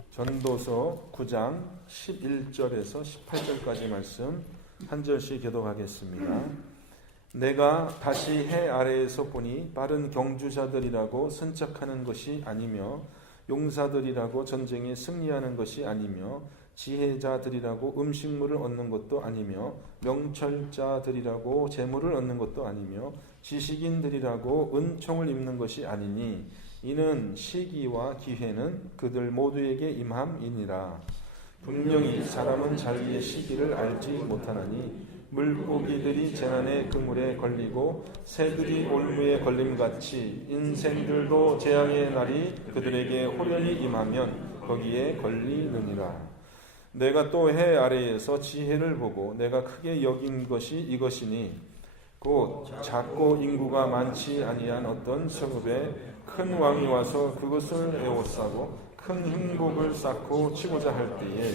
전도서 9장 11절에서 18절까지 말씀 한 절씩 교독하겠습니다. 내가 다시 해 아래에서 보니 빠른 경주자들이라고 선착하는 것이 아니며 용사들이라고 전쟁에 승리하는 것이 아니며 지혜자들이라고 음식물을 얻는 것도 아니며 명철자들이라고 재물을 얻는 것도 아니며 지식인들이라고 은총을 입는 것이 아니니 이는 시기와 기회는 그들 모두에게 임함이니라. 분명히 사람은 자기의 시기를 알지 못하나니 물고기들이 재난의 그물에 걸리고 새들이 올무에 걸림같이 인생들도 재앙의 날이 그들에게 호련히 임하면 거기에 걸리느니라. 내가 또 해 아래에서 지혜를 보고 내가 크게 여긴 것이 이것이니 곧 작고 인구가 많지 아니한 어떤 성읍에 큰 왕이 와서 그것을 에워싸고 큰 흉복을 쌓고 치고자 할 때에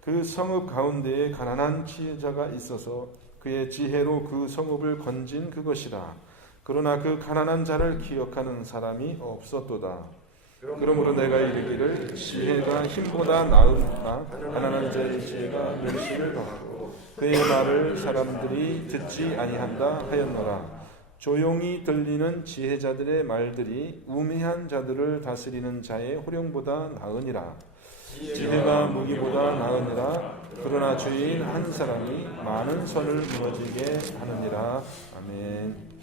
그 성읍 가운데에 가난한 지혜자가 있어서 그의 지혜로 그 성읍을 건진 그것이라. 그러나 그 가난한 자를 기억하는 사람이 없었도다. 그러므로 내가 이르기를 지혜가 힘보다 나으나 가난한 자의 지혜가 멸시를 당하고 그의 말을 사람들이 듣지 아니한다 하였노라. 조용히 들리는 지혜자들의 말들이 우매한 자들을 다스리는 자의 호령보다 나으니라. 지혜가 무기보다 나으니라. 그러나 주인 한 사람이 많은 선을 무너지게 하느니라. 아멘.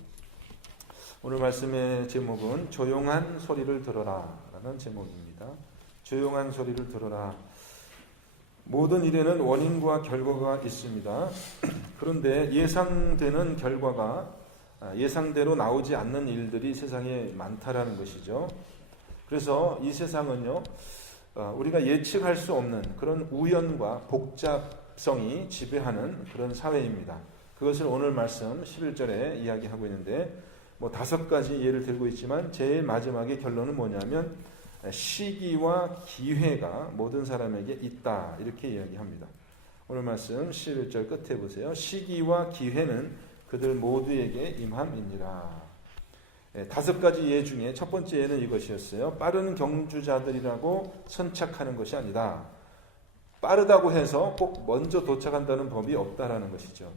오늘 말씀의 제목은 조용한 소리를 들어라 라는 제목입니다. 조용한 소리를 들어라. 모든 일에는 원인과 결과가 있습니다. 그런데 예상되는 결과가 예상대로 나오지 않는 일들이 세상에 많다라는 것이죠. 그래서 이 세상은요, 우리가 예측할 수 없는 그런 우연과 복잡성이 지배하는 그런 사회입니다. 그것을 오늘 말씀 11절에 이야기하고 있는데 5가지 예를 들고 있지만 제일 마지막에 결론은 뭐냐면 시기와 기회가 모든 사람에게 있다 이렇게 이야기합니다. 오늘 말씀 11절 끝에 보세요. 시기와 기회는 그들 모두에게 임함이니라. 5가지 예 중에 첫 번째 예는 이것이었어요. 빠른 경주자들이라고 선착하는 것이 아니다. 빠르다고 해서 꼭 먼저 도착한다는 법이 없다라는 것이죠.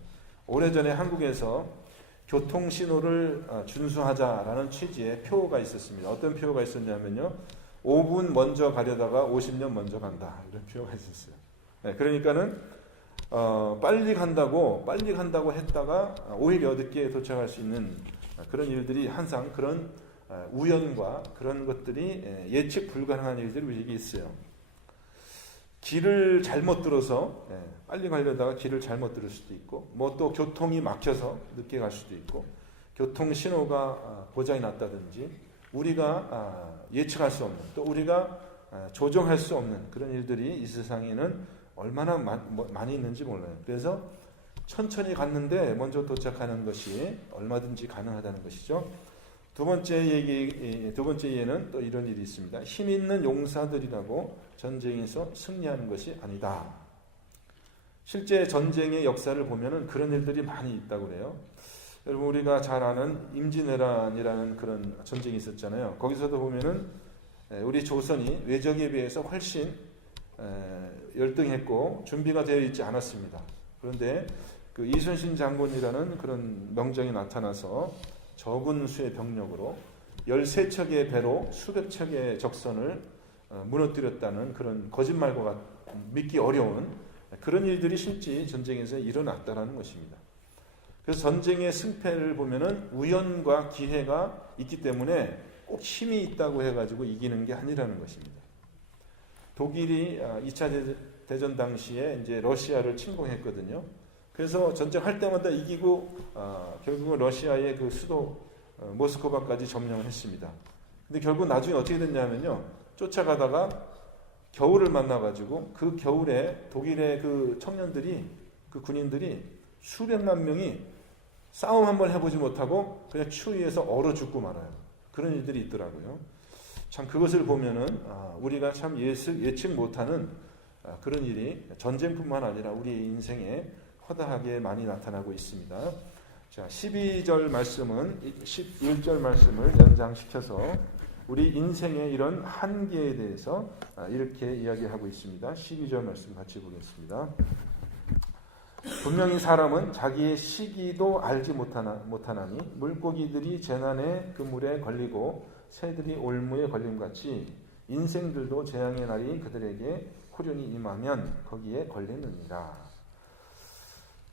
오래전에 한국에서 교통신호를 준수하자라는 취지의 표가 있었습니다. 어떤 표가 있었냐면요. 5분 먼저 가려다가 50년 먼저 간다. 이런 표가 있었어요. 그러니까는 빨리 간다고 했다가 오히려 늦게 도착할 수 있는 그런 일들이 항상 그런 우연과 그런 것들이 예측 불가능한 일들이 우리에게 있어요. 길을 잘못 들어서 빨리 가려다가 길을 잘못 들을 수도 있고 또 교통이 막혀서 늦게 갈 수도 있고 교통 신호가 고장이 났다든지 우리가 예측할 수 없는 또 우리가 조정할 수 없는 그런 일들이 이 세상에는 얼마나 많이 있는지 몰라요. 그래서 천천히 갔는데 먼저 도착하는 것이 얼마든지 가능하다는 것이죠. 두 번째 예는 또 이런 일이 있습니다. 힘 있는 용사들이라고 전쟁에서 승리하는 것이 아니다. 실제 전쟁의 역사를 보면은 그런 일들이 많이 있다고 그래요. 여러분 우리가 잘 아는 임진왜란이라는 그런 전쟁이 있었잖아요. 거기서도 보면은 우리 조선이 외적에 비해서 훨씬 열등했고 준비가 되어 있지 않았습니다. 그런데 그 이순신 장군이라는 그런 명정이 나타나서 적은 수의 병력으로 13척의 배로 수백 척의 적선을 무너뜨렸다는 그런 거짓말과 믿기 어려운 그런 일들이 실제 전쟁에서 일어났다는 것입니다. 그래서 전쟁의 승패를 보면은 우연과 기회가 있기 때문에 꼭 힘이 있다고 해가지고 이기는 게 아니라는 것입니다. 독일이 2차 대전 당시에 이제 러시아를 침공했거든요. 그래서 전쟁할 때마다 이기고 결국은 러시아의 그 수도 모스크바까지 점령을 했습니다. 근데 결국 나중에 어떻게 됐냐면요. 쫓아가다가 겨울을 만나가지고 그 겨울에 독일의 그 청년들이 그 군인들이 수백만 명이 싸움 한번 해보지 못하고 그냥 추위에서 얼어 죽고 말아요. 그런 일들이 있더라고요. 참 그것을 보면은 우리가 참 예측 못하는 그런 일이 전쟁뿐만 아니라 우리의 인생에 허다하게 많이 나타나고 있습니다. 자, 12절 말씀은 11절 말씀을 연장시켜서 우리 인생의 이런 한계에 대해서 이렇게 이야기하고 있습니다. 12절 말씀 같이 보겠습니다. 분명히 사람은 자기의 시기도 알지 못하나니 물고기들이 재난의 그물에 걸리고 새들이 올무에 걸림같이 인생들도 재앙의 날이 그들에게 후련히 임하면 거기에 걸리느니라.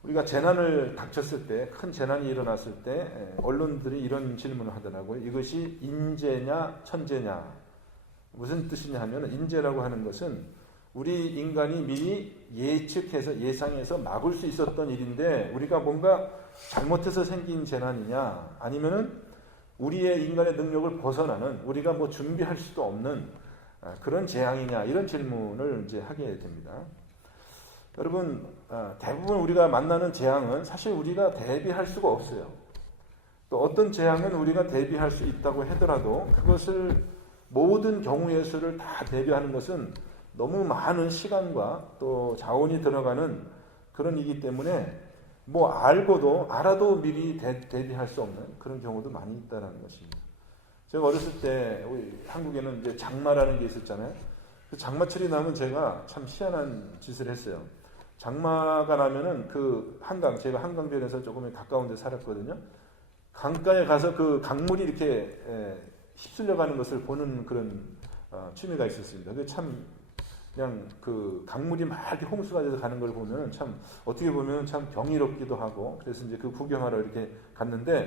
우리가 재난을 닥쳤을 때, 큰 재난이 일어났을 때 언론들이 이런 질문을 하더라고요. 이것이 인재냐 천재냐. 무슨 뜻이냐 하면, 인재라고 하는 것은 우리 인간이 미리 예측해서 예상해서 막을 수 있었던 일인데 우리가 뭔가 잘못해서 생긴 재난이냐, 아니면은 우리의 인간의 능력을 벗어나는, 우리가 뭐 준비할 수도 없는 그런 재앙이냐, 이런 질문을 이제 하게 됩니다. 여러분, 대부분 우리가 만나는 재앙은 사실 우리가 대비할 수가 없어요. 또 어떤 재앙은 우리가 대비할 수 있다고 하더라도 그것을 모든 경우의 수를 다 대비하는 것은 너무 많은 시간과 또 자원이 들어가는 그런 일이기 때문에 뭐 알아도 미리 대비할 수 없는 그런 경우도 많이 있다는 것입니다. 제가 어렸을 때 우리 한국에는 이제 장마라는 게 있었잖아요. 그 장마철이 나면 제가 참 희한한 짓을 했어요. 장마가 나면은 그 제가 한강변에서 조금 가까운 데 살았거든요. 강가에 가서 그 강물이 이렇게 휩쓸려 가는 것을 보는 그런 취미가 있었습니다. 그 참 그냥 그 강물이 막 이렇게 홍수가 돼서 가는 걸 보면 참 어떻게 보면 참 경이롭기도 하고, 그래서 이제 그 구경하러 이렇게 갔는데,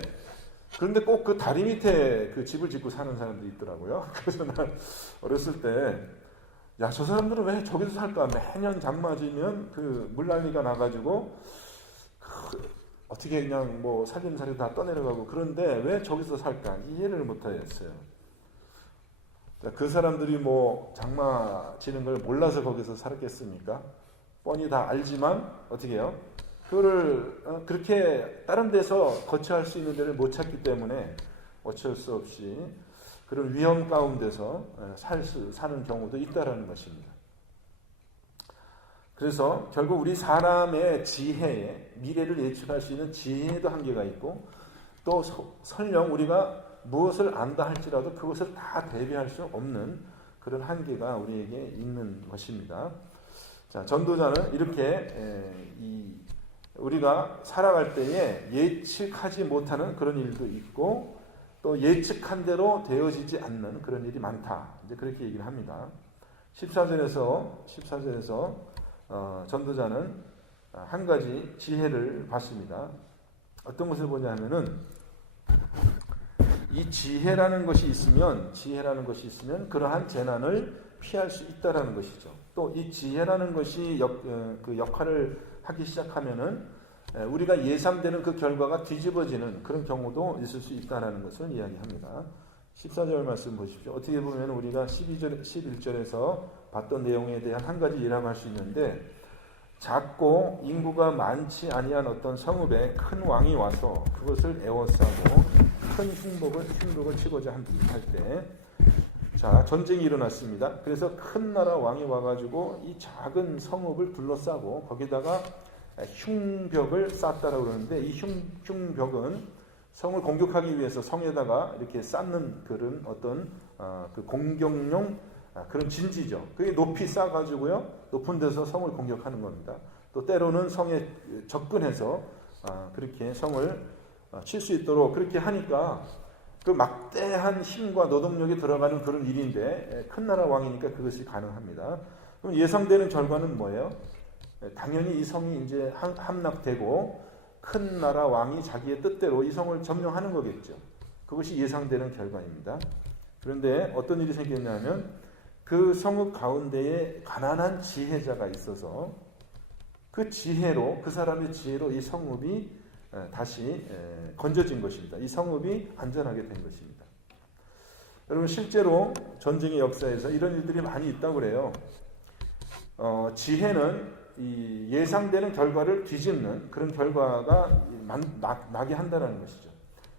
그런데 꼭 그 다리 밑에 그 집을 짓고 사는 사람들이 있더라고요. 그래서 난 어렸을 때, 야, 저 사람들은 왜 저기서 살까? 매년 장마지면 그 물난리가 나가지고 어떻게 그냥 뭐 살림살이 다 떠내려가고, 그런데 왜 저기서 살까? 이해를 못하겠어요. 그 사람들이 뭐 장마 지는 걸 몰라서 거기서 살았겠습니까? 뻔히 다 알지만 어떻게 해요? 그거를 그렇게 다른 데서 거처할 수 있는 데를 못 찾기 때문에 어쩔 수 없이 그런 위험 가운데서 사는 경우도 있다라는 것입니다. 그래서 결국 우리 사람의 지혜에, 미래를 예측할 수 있는 지혜에도 한계가 있고, 또 설령 우리가 무엇을 안다 할지라도 그것을 다 대비할 수 없는 그런 한계가 우리에게 있는 것입니다. 자, 전도자는 이렇게 우리가 살아갈 때에 예측하지 못하는 그런 일도 있고, 또 예측한 대로 되어지지 않는 그런 일이 많다, 이제 그렇게 얘기를 합니다. 14절에서 전도자는 한 가지 지혜를 받습니다. 어떤 것을 보냐 하면은, 이 지혜라는 것이 있으면 그러한 재난을 피할 수 있다라는 것이죠. 또 이 지혜라는 것이 그 역할을 하기 시작하면은 우리가 예상되는 그 결과가 뒤집어지는 그런 경우도 있을 수 있다라는 것을 이야기합니다. 14절 말씀 보십시오. 어떻게 보면 우리가 11절에서 봤던 내용에 대한 한 가지 일화를 할 수 있는데, 작고 인구가 많지 아니한 어떤 성읍에 큰 왕이 와서 그것을 에워싸고 큰 흉복을 치고자 할 때, 자, 전쟁이 일어났습니다. 그래서 큰 나라 왕이 와가지고 이 작은 성읍을 둘러싸고 거기다가 흉벽을 쌓았다라고 그러는데, 이 흉벽은 성을 공격하기 위해서 성에다가 이렇게 쌓는 그런 어떤 그 공격용 그런 진지죠. 그게 높이 쌓아가지고요, 높은 데서 성을 공격하는 겁니다. 또 때로는 성에 접근해서 그렇게 성을 칠 수 있도록 그렇게 하니까 그 막대한 힘과 노동력이 들어가는 그런 일인데, 큰 나라 왕이니까 그것이 가능합니다. 그럼 예상되는 결과는 뭐예요? 당연히 이 성이 이제 함락되고 큰 나라 왕이 자기의 뜻대로 이 성을 점령하는 거겠죠. 그것이 예상되는 결과입니다. 그런데 어떤 일이 생겼냐면, 그 성읍 가운데에 가난한 지혜자가 있어서 그 사람의 지혜로 이 성읍이 다시 건져진 것입니다. 이 성읍이 안전하게 된 것입니다. 여러분, 실제로 전쟁의 역사에서 이런 일들이 많이 있다고 그래요. 지혜는 이 예상되는 결과를 뒤집는 그런 결과가 나게 한다는 것이죠.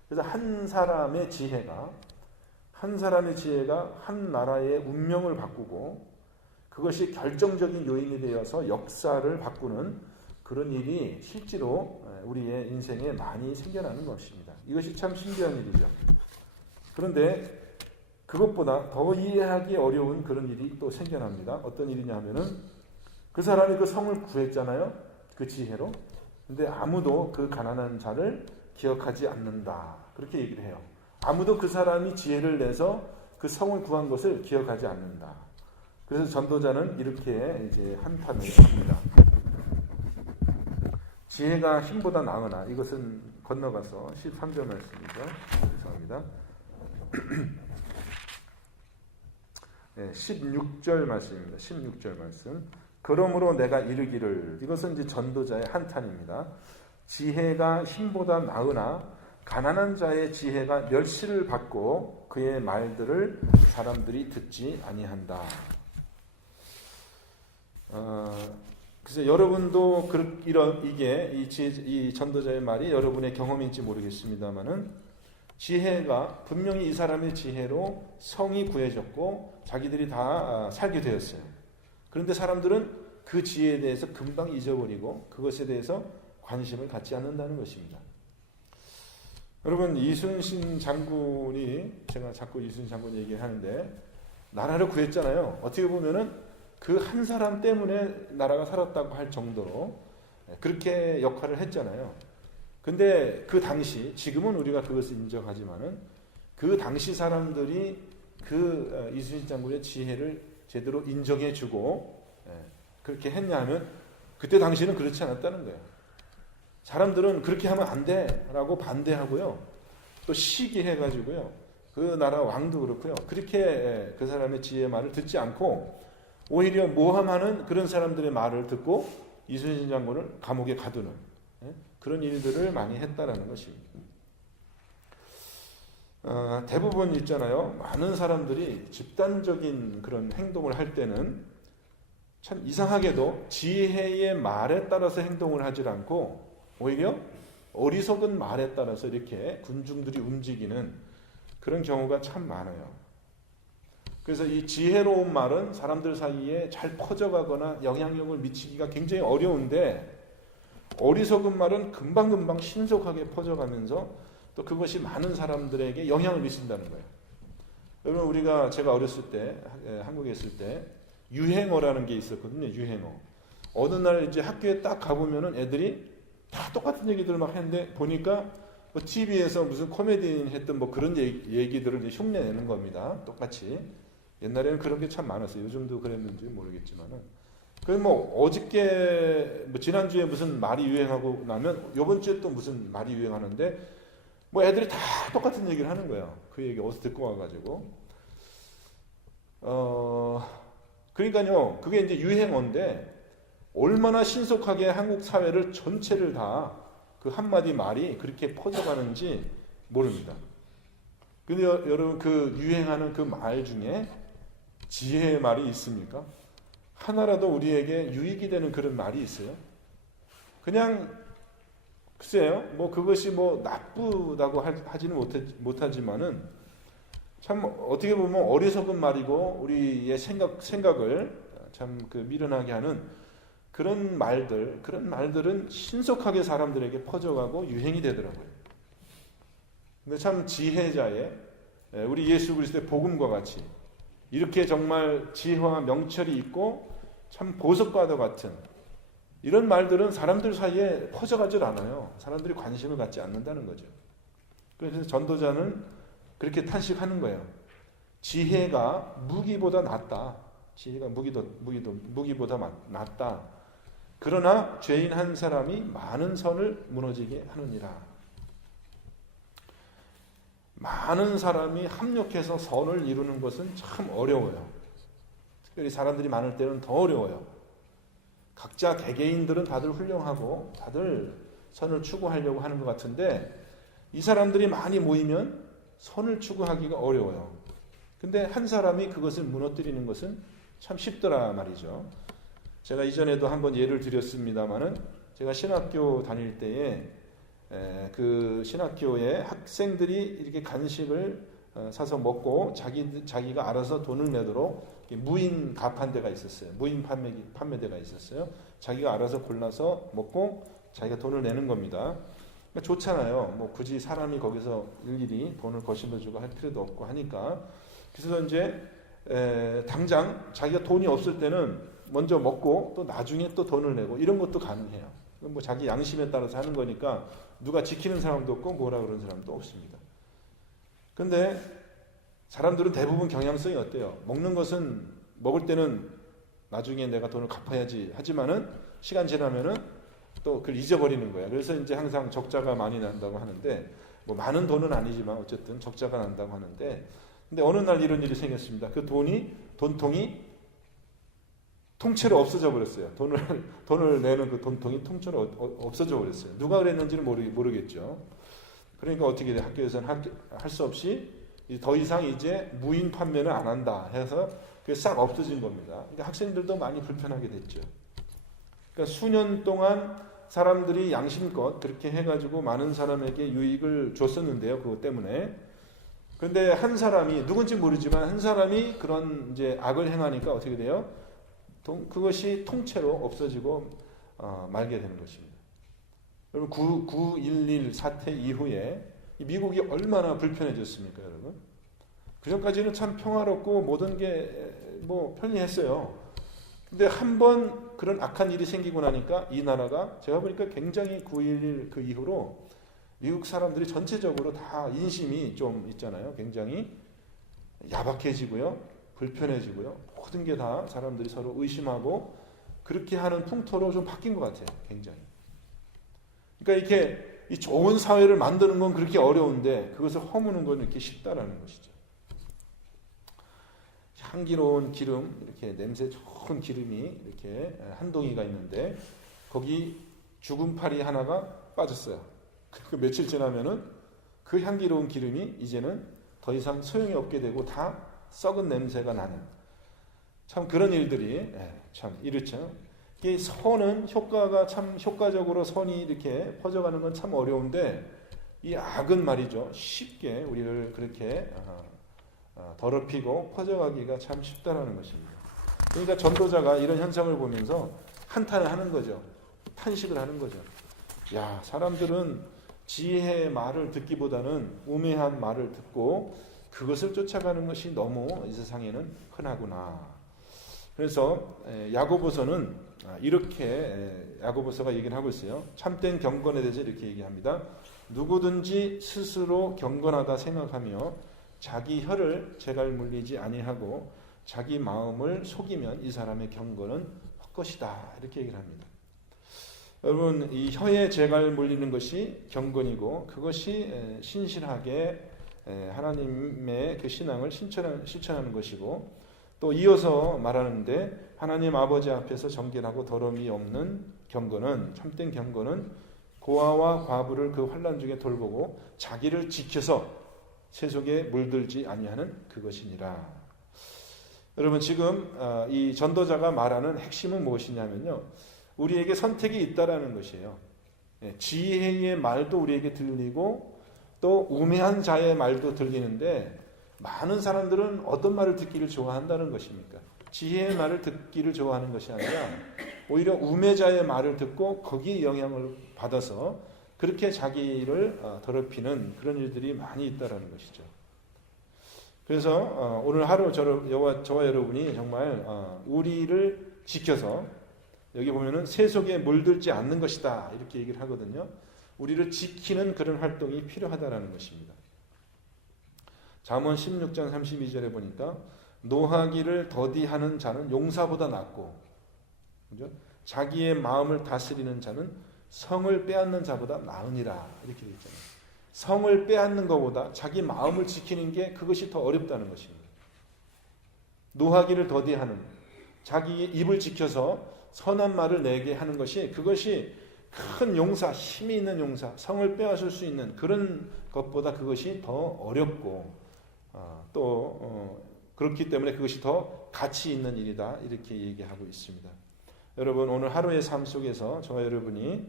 그래서 한 사람의 지혜가 한 나라의 운명을 바꾸고 그것이 결정적인 요인이 되어서 역사를 바꾸는 그런 일이 실제로 우리의 인생에 많이 생겨나는 것입니다. 이것이 참 신기한 일이죠. 그런데 그것보다 더 이해하기 어려운 그런 일이 또 생겨납니다. 어떤 일이냐 하면은 그 사람이 그 성을 구했잖아요. 그 지혜로. 근데 아무도 그 가난한 자를 기억하지 않는다. 그렇게 얘기를 해요. 아무도 그 사람이 지혜를 내서 그 성을 구한 것을 기억하지 않는다. 그래서 전도자는 이렇게 이제 한탄을 합니다. 지혜가 힘보다 나으나, 이것은 건너가서 13절 말씀이죠. 죄송합니다. 네, 16절 말씀입니다. 16절 말씀. 그러므로 내가 이르기를, 이것은 이제 전도자의 한탄입니다. 지혜가 힘보다 나으나 가난한 자의 지혜가 멸시를 받고 그의 말들을 사람들이 듣지 아니한다. 그래서 여러분도 이 전도자의 말이 여러분의 경험인지 모르겠습니다만은, 지혜가 분명히 이 사람의 지혜로 성이 구해졌고 자기들이 다 살게 되었어요. 그런데 사람들은 그 지혜에 대해서 금방 잊어버리고 그것에 대해서 관심을 갖지 않는다는 것입니다. 여러분, 이순신 장군이, 제가 자꾸 이순신 장군 얘기하는데, 나라를 구했잖아요. 어떻게 보면은 그 한 사람 때문에 나라가 살았다고 할 정도로 그렇게 역할을 했잖아요. 근데 그 당시, 지금은 우리가 그것을 인정하지만은 그 당시 사람들이 그 이순신 장군의 지혜를 제대로 인정해주고 그렇게 했냐 하면, 그때 당시는 그렇지 않았다는 거예요. 사람들은 그렇게 하면 안 돼라고 반대하고요. 또 시기해가지고요. 그 나라 왕도 그렇고요. 그렇게 그 사람의 지혜의 말을 듣지 않고 오히려 모함하는 그런 사람들의 말을 듣고 이순신 장군을 감옥에 가두는 그런 일들을 많이 했다라는 것입니다. 대부분 있잖아요. 많은 사람들이 집단적인 그런 행동을 할 때는 참 이상하게도 지혜의 말에 따라서 행동을 하지 않고 오히려 어리석은 말에 따라서 이렇게 군중들이 움직이는 그런 경우가 참 많아요. 그래서 이 지혜로운 말은 사람들 사이에 잘 퍼져가거나 영향력을 미치기가 굉장히 어려운데, 어리석은 말은 금방금방 신속하게 퍼져가면서 또 그것이 많은 사람들에게 영향을 미친다는 거예요. 여러분, 제가 어렸을 때, 한국에 있을 때 유행어라는 게 있었거든요. 유행어. 어느 날 이제 학교에 딱 가보면은 애들이 다 똑같은 얘기들을 막 했는데, 보니까 뭐 TV에서 무슨 코미디언 했던 뭐 그런 얘기들을 이제 흉내내는 겁니다. 똑같이. 옛날에는 그런 게 참 많았어요. 요즘도 그랬는지 모르겠지만은. 그래서 뭐 어저께, 뭐 지난주에 무슨 말이 유행하고 나면 요번 주에 또 무슨 말이 유행하는데, 뭐 애들이 다 똑같은 얘기를 하는 거예요. 그 얘기 어디서 듣고 와가지고. 그러니까요, 그게 이제 유행어인데, 얼마나 신속하게 한국 사회를 전체를 다 그 한마디 말이 그렇게 퍼져가는지 모릅니다. 근데 여러분, 그 유행하는 그 말 중에 지혜의 말이 있습니까? 하나라도 우리에게 유익이 되는 그런 말이 있어요? 그냥 글쎄요, 뭐 그것이 뭐 나쁘다고 하지는 못하지만은 참 어떻게 보면 어리석은 말이고 우리의 생각을 참 그 미련하게 하는 그런 말들은 신속하게 사람들에게 퍼져가고 유행이 되더라고요. 근데 참 지혜자의 우리 예수 그리스도의 복음과 같이 이렇게 정말 지혜와 명철이 있고 참 보석과도 같은 이런 말들은 사람들 사이에 퍼져가질 않아요. 사람들이 관심을 갖지 않는다는 거죠. 그래서 전도자는 그렇게 탄식하는 거예요. 지혜가 무기보다 낫다. 지혜가 무기보다 낫다. 그러나 죄인 한 사람이 많은 선을 무너지게 하느니라. 많은 사람이 합력해서 선을 이루는 것은 참 어려워요. 특별히 사람들이 많을 때는 더 어려워요. 각자 개개인들은 다들 훌륭하고 다들 선을 추구하려고 하는 것 같은데, 이 사람들이 많이 모이면 선을 추구하기가 어려워요. 근데 한 사람이 그것을 무너뜨리는 것은 참 쉽더라 말이죠. 제가 이전에도 한번 예를 드렸습니다마는, 제가 신학교 다닐 때에 그 신학교에 학생들이 이렇게 간식을 사서 먹고 자기가 알아서 돈을 내도록 무인 가판대가 있었어요. 무인 판매대가 있었어요. 자기가 알아서 골라서 먹고 자기가 돈을 내는 겁니다. 그러니까 좋잖아요. 뭐 굳이 사람이 거기서 일일이 돈을 거실러주고 할 필요도 없고 하니까. 그래서 이제 당장 자기가 돈이 없을 때는 먼저 먹고 또 나중에 또 돈을 내고 이런 것도 가능해요. 뭐 자기 양심에 따라서 하는 거니까 누가 지키는 사람도 없고 뭐라 그러는 사람도 없습니다. 근데 사람들은 대부분 경향성이 어때요? 먹는 것은 먹을 때는 나중에 내가 돈을 갚아야지 하지만은 시간 지나면은 또 그걸 잊어버리는 거야. 그래서 이제 항상 적자가 많이 난다고 하는데, 뭐 많은 돈은 아니지만 어쨌든 적자가 난다고 하는데, 근데 어느 날 이런 일이 생겼습니다. 그 돈통이 통째로 없어져 버렸어요. 돈을 내는 그 돈통이 통째로 없어져 버렸어요. 누가 그랬는지는 모르겠죠. 그러니까 어떻게 돼? 학교에서는 할 수 없이 더 이상 이제 무인 판매는 안 한다 해서 그게 싹 없어진 겁니다. 그러니까 학생들도 많이 불편하게 됐죠. 그러니까 수년 동안 사람들이 양심껏 그렇게 해가지고 많은 사람에게 유익을 줬었는데요. 그것 때문에. 그런데 한 사람이, 누군지 모르지만 한 사람이 그런 이제 악을 행하니까 어떻게 돼요? 그것이 통째로 없어지고 말게 되는 것입니다. 여러분 9.11 사태 이후에 미국이 얼마나 불편해졌습니까, 여러분? 그전까지는 참 평화롭고 모든 게 뭐 편리했어요. 근데 한번 그런 악한 일이 생기고 나니까 이 나라가 제가 보니까 굉장히 9.11 그 이후로 미국 사람들이 전체적으로 다 인심이 좀 있잖아요. 굉장히 야박해지고요. 불편해지고요. 모든 게 다 사람들이 서로 의심하고 그렇게 하는 풍토로 좀 바뀐 것 같아요. 굉장히. 그러니까 이렇게 이 좋은 사회를 만드는 건 그렇게 어려운데 그것을 허무는 건 이렇게 쉽다라는 것이죠. 향기로운 기름, 이렇게 냄새 좋은 기름이 이렇게 한 동이가 있는데 거기 죽은 파리 하나가 빠졌어요. 그 며칠 지나면은 그 향기로운 기름이 이제는 더 이상 소용이 없게 되고 다 썩은 냄새가 나는 참 그런 일들이 참 이렇죠. 이 선은 효과가 참 효과적으로 선이 이렇게 퍼져가는 건 참 어려운데 이 악은 말이죠. 쉽게 우리를 그렇게 더럽히고 퍼져가기가 참 쉽다라는 것입니다. 그러니까 전도자가 이런 현상을 보면서 한탄을 하는 거죠. 탄식을 하는 거죠. 야, 사람들은 지혜의 말을 듣기보다는 우매한 말을 듣고 그것을 쫓아가는 것이 너무 이 세상에는 흔하구나. 그래서 야고보서는 이렇게 야고보서가 얘기를 하고 있어요. 참된 경건에 대해서 이렇게 얘기합니다. 누구든지 스스로 경건하다 생각하며 자기 혀를 재갈 물리지 아니하고 자기 마음을 속이면 이 사람의 경건은 헛것이다. 이렇게 얘기를 합니다. 여러분, 이 혀에 재갈 물리는 것이 경건이고 그것이 신실하게 하나님의 그 신앙을 실천하는 것이고 또 이어서 말하는데 하나님 아버지 앞에서 정결하고 더러움이 없는 경건은 참된 경건은 고아와 과부를 그 환난 중에 돌보고 자기를 지켜서 세속에 물들지 아니하는 그것이니라. 여러분 지금 이 전도자가 말하는 핵심은 무엇이냐면요. 우리에게 선택이 있다라는 것이에요. 지혜의 말도 우리에게 들리고 또 우매한 자의 말도 들리는데 많은 사람들은 어떤 말을 듣기를 좋아한다는 것입니까? 지혜의 말을 듣기를 좋아하는 것이 아니라 오히려 우매자의 말을 듣고 거기에 영향을 받아서 그렇게 자기를 더럽히는 그런 일들이 많이 있다는 것이죠. 그래서 오늘 하루 저와 여러분이 정말 우리를 지켜서 여기 보면은 세속에 물들지 않는 것이다 이렇게 얘기를 하거든요. 우리를 지키는 그런 활동이 필요하다라는 것입니다. 잠언 16장 32절에 보니까 노하기를 더디하는 자는 용사보다 낫고 그죠? 자기의 마음을 다스리는 자는 성을 빼앗는 자보다 나으니라 이렇게 되어 있잖아요. 성을 빼앗는 것보다 자기 마음을 지키는 게 그것이 더 어렵다는 것입니다. 노하기를 더디하는 자기의 입을 지켜서 선한 말을 내게 하는 것이 그것이 큰 용사, 힘이 있는 용사, 성을 빼앗을 수 있는 그런 것보다 그것이 더 어렵고 또 그렇기 때문에 그것이 더 가치 있는 일이다 이렇게 얘기하고 있습니다. 여러분 오늘 하루의 삶 속에서 저와 여러분이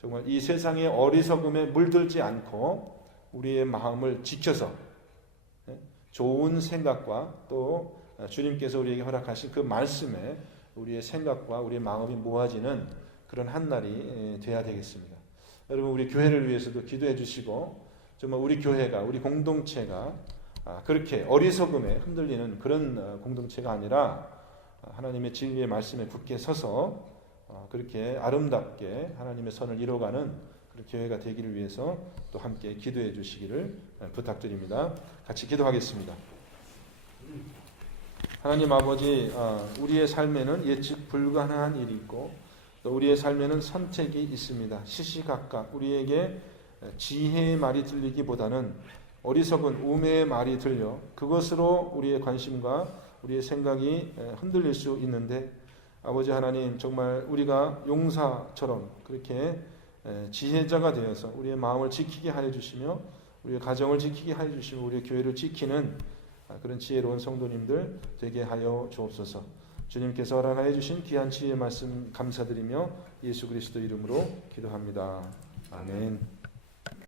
정말 이 세상의 어리석음에 물들지 않고 우리의 마음을 지켜서 좋은 생각과 또 주님께서 우리에게 허락하신 그 말씀에 우리의 생각과 우리의 마음이 모아지는 그런 한 날이 돼야 되겠습니다. 여러분 우리 교회를 위해서도 기도해 주시고 정말 우리 교회가 우리 공동체가 그렇게 어리석음에 흔들리는 그런 공동체가 아니라 하나님의 진리의 말씀에 굳게 서서 그렇게 아름답게 하나님의 선을 이뤄가는 그런 교회가 되기를 위해서 또 함께 기도해 주시기를 부탁드립니다. 같이 기도하겠습니다. 하나님 아버지, 우리의 삶에는 예측 불가능한 일이 있고 또 우리의 삶에는 선택이 있습니다. 시시각각 우리에게 지혜의 말이 들리기보다는 어리석은 우매의 말이 들려 그것으로 우리의 관심과 우리의 생각이 흔들릴 수 있는데 아버지 하나님, 정말 우리가 용사처럼 그렇게 지혜자가 되어서 우리의 마음을 지키게 하여 주시며 우리의 가정을 지키게 하여 주시며 우리의 교회를 지키는 그런 지혜로운 성도님들 되게 하여 주옵소서. 주님께서 허락하여 주신 귀한 지혜의 말씀 감사드리며 예수 그리스도 이름으로 기도합니다. 아멘.